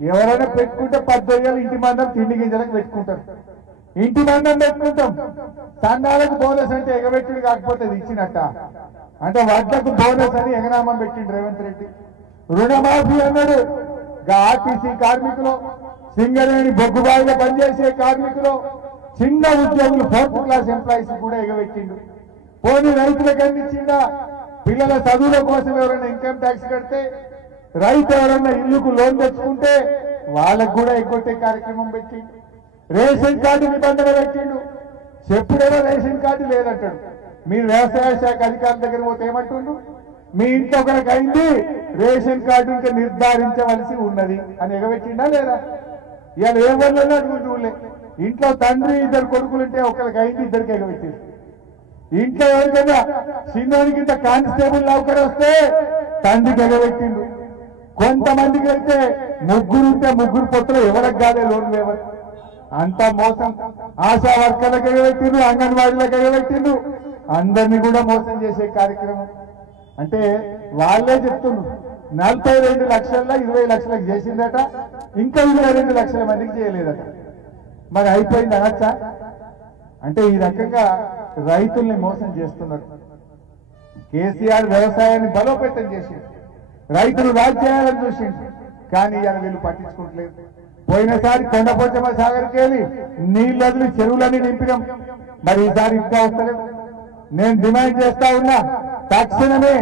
ఎవరైనా పెట్టుకుంటే 10 ఇంటి మందం తిండి గింజలకు పెట్టుకుంటారు. ఇంటి మందం పెట్టుకుంటాం. సన్నాలకు బోనస్ అంటే ఎగబెట్టుడు కాకపోతే ఇచ్చినట్ట అంటే వడ్లకు బోనస్ అని ఎగనామం పెట్టిండు రేవంత్ రెడ్డి. రుణమాఫీ అన్నాడు. ఆర్టీసీ కార్మికులు, సింగరేణి బొగ్గుబాయిలో పనిచేసే కార్మికులు, చిన్న ఉద్యోగులు, 4th క్లాస్ ఎంప్లాయీస్ కూడా ఎగబెట్టిండు. పోనీ రైతులకు అందించిందా? పిల్లల చదువుల కోసం ఎవరైనా ఇన్కమ్ ట్యాక్స్ కడితే, రైతు ఎవరైనా ఇల్లుకు లోన్ తెచ్చుకుంటే వాళ్ళకు కూడా ఎగ్గొట్టే కార్యక్రమం పెట్టిండు. రేషన్ కార్డు నిబంధన పెట్టిండు. చెప్పుడేమో రేషన్ కార్డు లేదంటాడు. మీరు వ్యవసాయ శాఖ అధికారుల దగ్గర పోతే ఏమంటుండు? మీ ఇంట్లో ఒకరికి అయింది, రేషన్ కార్డు ఇంకా నిర్ధారించవలసి ఉన్నది అని ఎగబెట్టిండా లేదా? ఇవాళ ఏ వల్ల అడుగుంటూలే. ఇంట్లో తండ్రి 2 కొడుకులుంటే ఒకరికి అయింది, 2కి ఎగబెట్టింది. ఇంట్లో ఎవరికైనా చిన్నోనికి ఇంత కానిస్టేబుల్ నౌకరు వస్తే తండ్రికి ఎగబెట్టిండు. కొంతమందికి అయితే 3 ఉంటే 3 పొత్తులు ఎవరికి కాదే లోన్ లేవరు. అంతా మోసం. ఆశా వర్కర్లకు ఎగబెట్టిండు, అంగన్వాడీలకు ఎగబెట్టిండు. అందరినీ కూడా మోసం చేసే కార్యక్రమం. అంటే వాళ్ళే చెప్తున్నారు 42 లక్షల్లో 20 లక్షలకు చేసిందట, ఇంకా 22 లక్షల మందికి చేయలేదట. మరి అయిపోయింది అనొచ్చా? అంటే ఈ రకంగా రైతుల్ని మోసం చేస్తున్నారు. కేసీఆర్ వ్యవసాయాన్ని బలోపేతం చేసింది, రైతులు రాజ్యాలను చూసింది. కానీ ఇలా వీళ్ళు పట్టించుకోవట్లేదు. పోయినసారి కొండపోచమ్మ సాగర్కి వెళ్ళి నీళ్ళు వదిలి చెరువులన్నీ నింపినాం. మరి ఈసారి ఇంకా వస్తలేదు. నేను డిమాండ్ చేస్తా ఉన్నా, తక్షణమే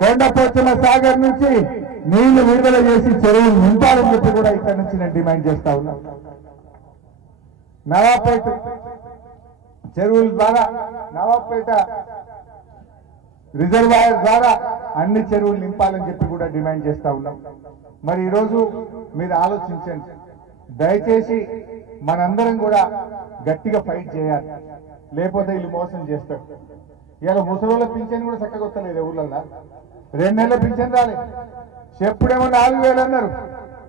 కొండపోచమ్మ సాగర్ నుంచి నీళ్లు విడుదల చేసి చెరువులు నింపాలని చెప్పి కూడా ఇక్కడ నుంచి నేను డిమాండ్ చేస్తా ఉన్నా. నవాబ్పేట చెరువుల ద్వారా, నవాబ్పేట రిజర్వాయర్ ద్వారా అన్ని చెరువులు నింపాలని చెప్పి కూడా డిమాండ్ చేస్తా ఉన్నాం. మరి ఈరోజు మీరు ఆలోచించండి. దయచేసి మనందరం కూడా గట్టిగా ఫైట్ చేయాలి, లేకపోతే వీళ్ళు మోసం చేస్తారు. ఇలా ముసలోళ్ళ పింఛన్ కూడా చక్కగా వస్తలేదు ఊళ్ళల్లో. 2 నెలల పింఛన్ రాలేదు. చెప్పుడేమో 4,000 అన్నారు,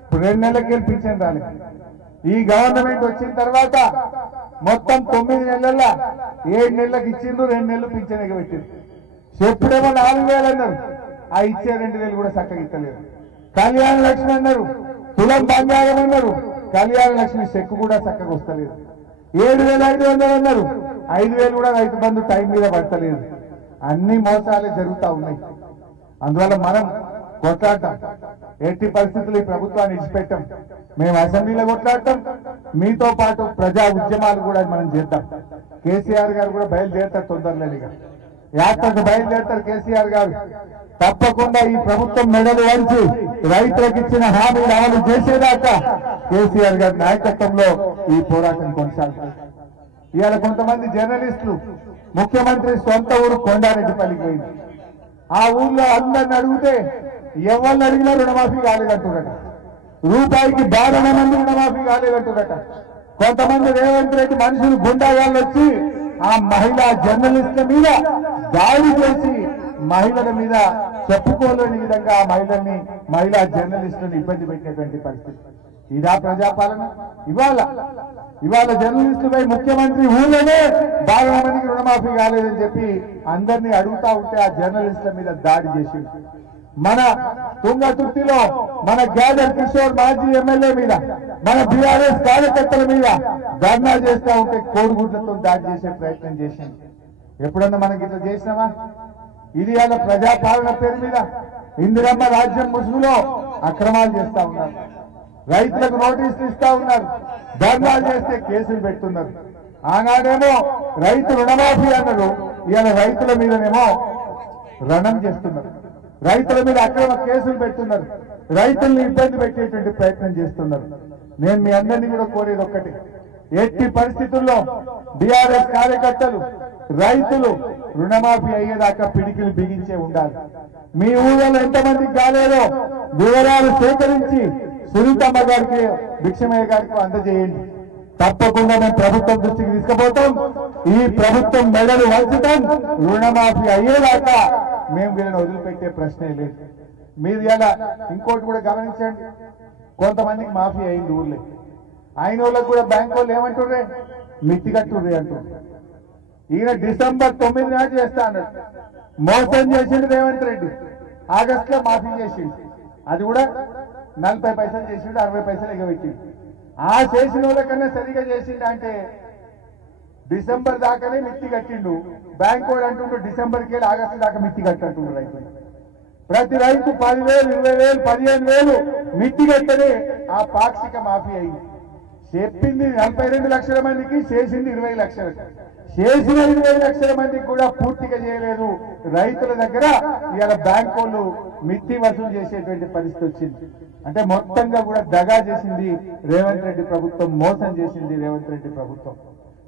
ఇప్పుడు 2 నెలలకి వెళ్ళి పింఛన్ రాలేదు. ఈ గవర్నమెంట్ వచ్చిన తర్వాత మొత్తం 9 నెలల్లో 7 నెలలకు ఇచ్చిండ్రు, 2 నెలలు పింఛన్ ఎగబెట్టిండ్రు. చెప్పుడేమో 4,000 అన్నారు, ఆ ఇచ్చే 2,000 కూడా చక్కగా ఇస్తలేదు. కళ్యాణ లక్ష్మి అన్నారు, తులం బంగారం అన్నారు, కళ్యాణ లక్ష్మి చెక్కు కూడా చక్కగా వస్తలేదు. 7,500 అన్నారు, 5,000 కూడా రైతు బంధు టైం మీద పడతలేదు. అన్ని మోసాలే జరుగుతూ ఉన్నాయి. అందువల్ల మనం కొట్లాడటం, ఎట్టి పరిస్థితులు ఈ ప్రభుత్వాన్ని ఇచ్చిపెట్టాం. మేము అసెంబ్లీలో కొట్లాడటం, మీతో పాటు ప్రజా ఉద్యమాలు కూడా మనం చేద్దాం. కేసీఆర్ గారు కూడా బయలుదేరుతారు తొందరలేనిగా, యాత్రకు బయలుదేరుతారు కేసీఆర్ గారు. తప్పకుండా ఈ ప్రభుత్వం మెడలు వంచి రైతులకు ఇచ్చిన హామీలు అమలు చేసేదాకా కేసీఆర్ గారి నాయకత్వంలో ఈ పోరాటం కొనసాగుతుంది. ఇవాళ కొంతమంది జర్నలిస్టులు ముఖ్యమంత్రి సొంత ఊరు కొండారెడ్డిపల్లికి పోయింది. ఆ ఊర్లో అందరిని అడిగితే ఎవరిని అడిగినా రుణమాఫీ కాలేదంటున్నట. రూపాయికి 12 మంది రుణమాఫీ కాలేదంటున్నట. కొంతమంది రేవంత్ రెడ్డి మనుషులు గుండాగాళ్ళు వచ్చి ఆ మహిళా జర్నలిస్టుల మీద దాడి చేసి మహిళల మీద చెప్పుకోలేని విధంగా ఆ మహిళా జర్నలిస్టులను ఇబ్బంది పెట్టినటువంటి పరిస్థితి. ఇదా ప్రజాపాలన? ఇవాళ జర్నలిస్టులపై ముఖ్యమంత్రి ఊళ్ళోనే 12 మందికి రుణమాఫీ కాలేదని చెప్పి అందరినీ అడుగుతా ఉంటే ఆ జర్నలిస్టుల మీద దాడి చేసింది. మన తుంగతుర్తిలో మన గ్యాదర్ కిషోర్ మాజీ ఎమ్మెల్యే మీద, మన బీఆర్ఎస్ కార్యకర్తల మీద ధర్నా చేస్తా ఉంటే కోడిగుడ్లతో దాడి చేసే ప్రయత్నం చేసింది. ఎప్పుడన్నా మనకి ఇట్లా చేసినామా? ఇది వాళ్ళ ప్రజాపాలన పేరు మీద ఇందిరమ్మ రాజ్యం ముసుగులో అక్రమాలు చేస్తా ఉన్నారు. రైతులకు నోటీసులు ఇస్తా ఉన్నారు, ధర్నాలు చేస్తే కేసులు పెడుతున్నారు. ఆనాడేమో రైతు రుణమాఫీ అన్నారు, ఇవాళ రైతుల మీదనేమో రణం చేస్తున్నారు. రైతుల మీద అక్రమ కేసులు పెడుతున్నారు, రైతుల్ని ఇబ్బంది పెట్టేటువంటి ప్రయత్నం చేస్తున్నారు. నేను మీ అందరినీ కూడా కోరేది ఒక్కటి, ఎట్టి పరిస్థితుల్లో బీఆర్ఎస్ కార్యకర్తలు రైతులు రుణమాఫీ అయ్యేదాకా పిడికిలు బిగించే ఉండాలి. మీ ఊళ్ళో ఎంతమందికి కాలేదో వివరాలు సేకరించి సునీతమ్మ గారికి, భిక్షమయ్య గారికి అందజేయండి. తప్పకుండా మేము ప్రభుత్వం దృష్టికి తీసుకుపోతాం. ఈ ప్రభుత్వం మెడలు వంచుతాం. రుణమాఫీ అయ్యేదాకా మేము వీళ్ళని వదిలిపెట్టే ప్రశ్నే లేదు. మీరు ఇలా ఇంకోటి కూడా గమనించండి, కొంతమందికి మాఫీ అయింది ఊర్లే, అయిన వాళ్ళకు కూడా బ్యాంక్ వాళ్ళు ఏమంటుర్రే, మిత్తి కట్టుర్రే అంటారు. ఈయన డిసెంబర్ 9 నాడు చేస్తా అన్నాడు, మోసం చేసిండు రేవంత్ రెడ్డి. ఆగస్టులో మాఫీ చేసిండు, అది కూడా 40 పైసలు చేసిండు, 60 పైసలు ఎగబెట్టిండు. ఆ చేసిన వాళ్ళకన్నా సరిగా చేసిండు అంటే డిసెంబర్ దాకానే మిత్తి కట్టిండు. బ్యాంక్ వాడు అంటుండు డిసెంబర్కి వెళ్ళి ఆగస్టు దాకా మిత్తి కట్టింటుండ్రు రైతులు. ప్రతి రైతు 10,000, 20,000, 15,000 మిత్తి కట్టనే ఆ పాక్షిక మాఫీ అయింది. చెప్పింది 42 లక్షల మందికి, చేసింది 20 లక్షలకు. చేసిన 20 లక్షల మందికి కూడా పూర్తిగా చేయలేదు. రైతుల దగ్గర ఇవాళ బ్యాంక్ వాళ్ళు మిత్తి వసూలు చేసేటువంటి పరిస్థితి వచ్చింది. అంటే మొత్తంగా కూడా దగా చేసింది రేవంత్ రెడ్డి ప్రభుత్వం, మోసం చేసింది రేవంత్ రెడ్డి ప్రభుత్వం.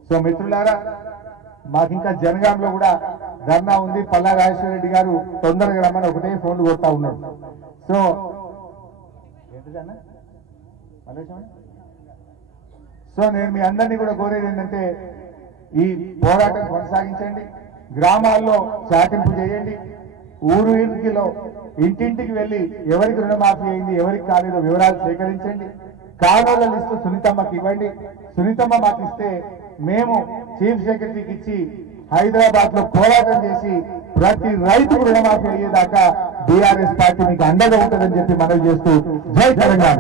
సో మిత్రులారా, మాకు ఇంకా జనగాంలో కూడా ధర్నా ఉంది. పల్లా రాజేశ్వర రెడ్డి గారు తొందరగా రమ్మని ఒకటే ఫోన్లు కొడతా ఉన్నాడు. సో నేను మీ అందరినీ కూడా కోరేది ఏంటంటే ఈ పోరాటం కొనసాగించండి. గ్రామాల్లో చాటింపు చేయండి. ఊరిలో ఇంటింటికి వెళ్లి ఎవరికి రుణమాఫీ అయింది, ఎవరికి కాలేదో వివరాలు సేకరించండి. కానోళ్ళ లిస్టు సునీతమ్మకి ఇవ్వండి. సునీతమ్మ మాకు ఇస్తే మేము చీఫ్ సెక్రటరీకి ఇచ్చి హైదరాబాద్ లో పోరాటం చేసి ప్రతి రైతుకు రుణమాఫీ అయ్యేదాకా బీఆర్ఎస్ పార్టీ మీకు అండగా ఉంటుందని చెప్పి మనవి చేస్తూ జై తెలంగాణ.